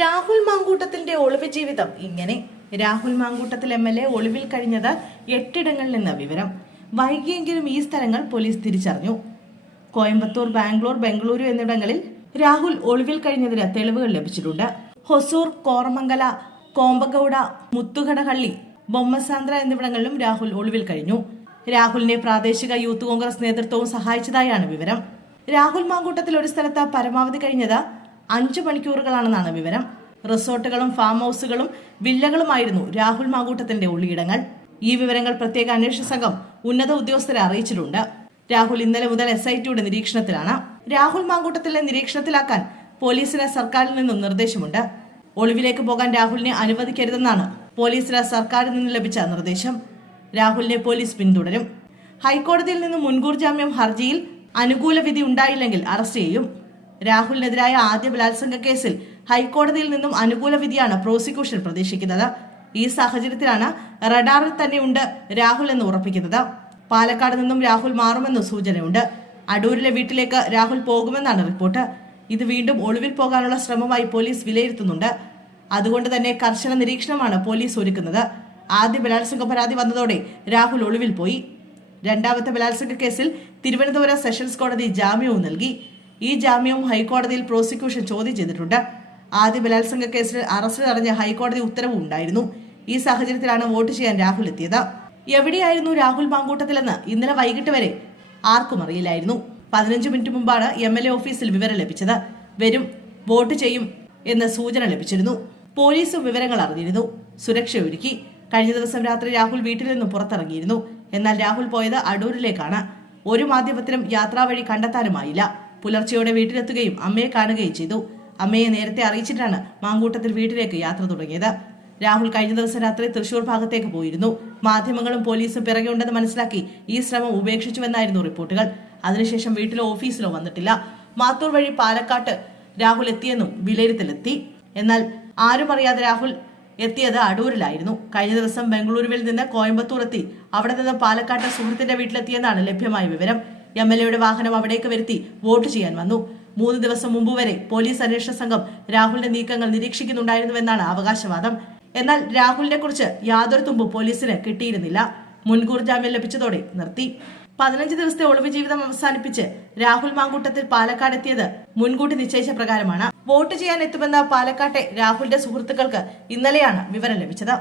രാഹുൽ മാങ്കൂട്ടത്തിന്റെ ഒളിവ് ജീവിതം ഇങ്ങനെ. രാഹുൽ മാങ്കൂട്ടത്തിൽ MLA ഒളിവിൽ കഴിഞ്ഞത് 8 ഇടങ്ങളിൽ നിന്ന് വിവരം. വൈകിയെങ്കിലും ഈ സ്ഥലങ്ങൾ പോലീസ് തിരിച്ചറിഞ്ഞു. കോയമ്പത്തൂർ, ബാംഗ്ലൂർ, ബംഗളൂരു എന്നിവിടങ്ങളിൽ രാഹുൽ ഒളിവിൽ കഴിഞ്ഞതിന് തെളിവുകൾ ലഭിച്ചിട്ടുണ്ട്. ഹൊസൂർ, കോറമംഗല, കോമ്പഗൌഡ, മുത്തുകടഹള്ളി, ബൊമ്മസാന്ദ്ര എന്നിവിടങ്ങളിലും രാഹുൽ ഒളിവിൽ കഴിഞ്ഞു. രാഹുലിനെ പ്രാദേശിക യൂത്ത് കോൺഗ്രസ് നേതൃത്വവും സഹായിച്ചതായാണ് വിവരം. രാഹുൽ മാങ്കൂട്ടത്തിൽ ഒരു സ്ഥലത്ത് പരമാവധി കഴിഞ്ഞത് 5 മണിക്കൂറുകളാണെന്നാണ് വിവരം. റിസോർട്ടുകളും ഫാം ഹൌസുകളും വില്ലകളുമായിരുന്നു രാഹുൽ മാങ്കൂട്ടത്തിന്റെ ഒളിയിടങ്ങൾ. ഈ വിവരങ്ങൾ പ്രത്യേക അന്വേഷണ സംഘം ഉന്നത ഉദ്യോഗസ്ഥരെ അറിയിച്ചിട്ടുണ്ട്. രാഹുൽ ഇന്നലെ മുതൽ SITയുടെ നിരീക്ഷണത്തിലാണ്. രാഹുൽ മാങ്കൂട്ടത്തിലെ നിരീക്ഷണത്തിലാക്കാൻ പോലീസിന് സർക്കാരിൽ നിന്നും നിർദ്ദേശമുണ്ട്. ഒളിവിലേക്ക് പോകാൻ രാഹുലിനെ അനുവദിക്കരുതെന്നാണ് പോലീസിന് സർക്കാരിൽ നിന്ന് ലഭിച്ച നിർദ്ദേശം. രാഹുലിനെ പോലീസ് പിന്തുടരും. ഹൈക്കോടതിയിൽ നിന്നും മുൻകൂർ ജാമ്യം ഹർജിയിൽ അനുകൂല വിധി ഉണ്ടായില്ലെങ്കിൽ അറസ്റ്റ് ചെയ്യും. രാഹുലിനെതിരായ ആദ്യ ബലാത്സംഗ കേസിൽ ഹൈക്കോടതിയിൽ നിന്നും അനുകൂല വിധിയാണ് പ്രോസിക്യൂഷൻ പ്രതീക്ഷിക്കുന്നത്. ഈ സാഹചര്യത്തിലാണ് റഡാറിൽ തന്നെയുണ്ട് രാഹുൽ എന്ന് ഉറപ്പിക്കുന്നത്. പാലക്കാട് നിന്നും രാഹുൽ മാറുമെന്ന് സൂചനയുണ്ട്. അടൂരിലെ വീട്ടിലേക്ക് രാഹുൽ പോകുമെന്നാണ് റിപ്പോർട്ട്. ഇത് വീണ്ടും ഒളിവിൽ പോകാനുള്ള ശ്രമമായി പോലീസ് വിലയിരുത്തുന്നുണ്ട്. അതുകൊണ്ട് തന്നെ കർശന നിരീക്ഷണമാണ് പോലീസ് ഒരുക്കുന്നത്. ആദ്യ ബലാത്സംഗ പരാതി വന്നതോടെ രാഹുൽ ഒളിവിൽ പോയി. രണ്ടാമത്തെ ബലാത്സംഗ കേസിൽ തിരുവനന്തപുരം സെഷൻസ് കോടതി ജാമ്യവും നൽകി. ഈ ജാമ്യവും ഹൈക്കോടതിയിൽ പ്രോസിക്യൂഷൻ ചോദ്യം ചെയ്തിട്ടുണ്ട്. ആദ്യ ബലാത്സംഗ കേസിൽ അറസ്റ്റ് തടഞ്ഞ ഹൈക്കോടതി ഉത്തരവും ഉണ്ടായിരുന്നു. ഈ സാഹചര്യത്തിലാണ് വോട്ട് ചെയ്യാൻ രാഹുൽ എത്തിയത്. എവിടെയായിരുന്നു രാഹുൽ മാങ്കൂട്ടത്തിലെന്ന് ഇന്നലെ വൈകിട്ട് വരെ ആർക്കും അറിയില്ലായിരുന്നു. 15 മിനിറ്റ് മുമ്പാണ് MLA ഓഫീസിൽ വിവരം ലഭിച്ചത്. വരും, വോട്ട് ചെയ്യും എന്ന സൂചന ലഭിച്ചിരുന്നു. പോലീസും വിവരങ്ങൾ അറിഞ്ഞിരുന്നു. സുരക്ഷ ഒരുക്കി. കഴിഞ്ഞ ദിവസം രാത്രി രാഹുൽ വീട്ടിൽ നിന്നും പുറത്തിറങ്ങിയിരുന്നു. എന്നാൽ രാഹുൽ പോയത് അടൂരിലേക്കാണ്. ഒരു മാധ്യമത്തിനും യാത്രാവഴി കണ്ടെത്താനുമായില്ല. പുലർച്ചെയോടെ വീട്ടിലെത്തുകയും അമ്മയെ കാണുകയും ചെയ്തു. അമ്മയെ നേരത്തെ അറിയിച്ചിട്ടാണ് മാങ്കൂട്ടത്തിൽ വീട്ടിലേക്ക് യാത്ര തുടങ്ങിയത്. രാഹുൽ കഴിഞ്ഞ ദിവസം രാത്രി തൃശൂർ ഭാഗത്തേക്ക് പോയിരുന്നു. മാധ്യമങ്ങളും പോലീസും പിറകെ ഉണ്ടെന്ന് മനസ്സിലാക്കി ഈ ശ്രമം ഉപേക്ഷിച്ചുവെന്നായിരുന്നു റിപ്പോർട്ടുകൾ. അതിനുശേഷം വീട്ടിലോ ഓഫീസിലോ വന്നിട്ടില്ല. മാത്തൂർ വഴി പാലക്കാട്ട് രാഹുൽ എത്തിയെന്നും വിലയിരുത്തലെത്തി. എന്നാൽ ആരും അറിയാതെ രാഹുൽ എത്തിയത് അടൂരിലായിരുന്നു. കഴിഞ്ഞ ദിവസം ബംഗളൂരുവിൽ നിന്ന് കോയമ്പത്തൂർ എത്തി അവിടെ നിന്ന് പാലക്കാട്ട് സുഹൃത്തിന്റെ വീട്ടിലെത്തിയെന്നാണ് ലഭ്യമായ വിവരം. MLAയുടെ വാഹനം അവിടേക്ക് വരുത്തി വോട്ട് ചെയ്യാൻ വന്നു. 3 ദിവസം മുമ്പ് വരെ പോലീസ് അന്വേഷണ സംഘം രാഹുലിന്റെ നീക്കങ്ങൾ നിരീക്ഷിക്കുന്നുണ്ടായിരുന്നുവെന്നാണ് അവകാശവാദം. എന്നാൽ രാഹുലിനെ കുറിച്ച് യാതൊരു തുമ്പും പോലീസിന് കിട്ടിയിരുന്നില്ല. മുൻകൂർ ജാമ്യം ലഭിച്ചതോടെ നിർത്തി. 15 ദിവസത്തെ ഒളിവ് ജീവിതം അവസാനിപ്പിച്ച് രാഹുൽ മാങ്കൂട്ടത്തിൽ പാലക്കാട് എത്തിയത് മുൻകൂട്ടി നിശ്ചയിച്ച പ്രകാരമാണ്. വോട്ട് ചെയ്യാൻ എത്തുമെന്ന പാലക്കാട്ടെ രാഹുലിന്റെ സുഹൃത്തുക്കൾക്ക് ഇന്നലെയാണ് വിവരം ലഭിച്ചത്.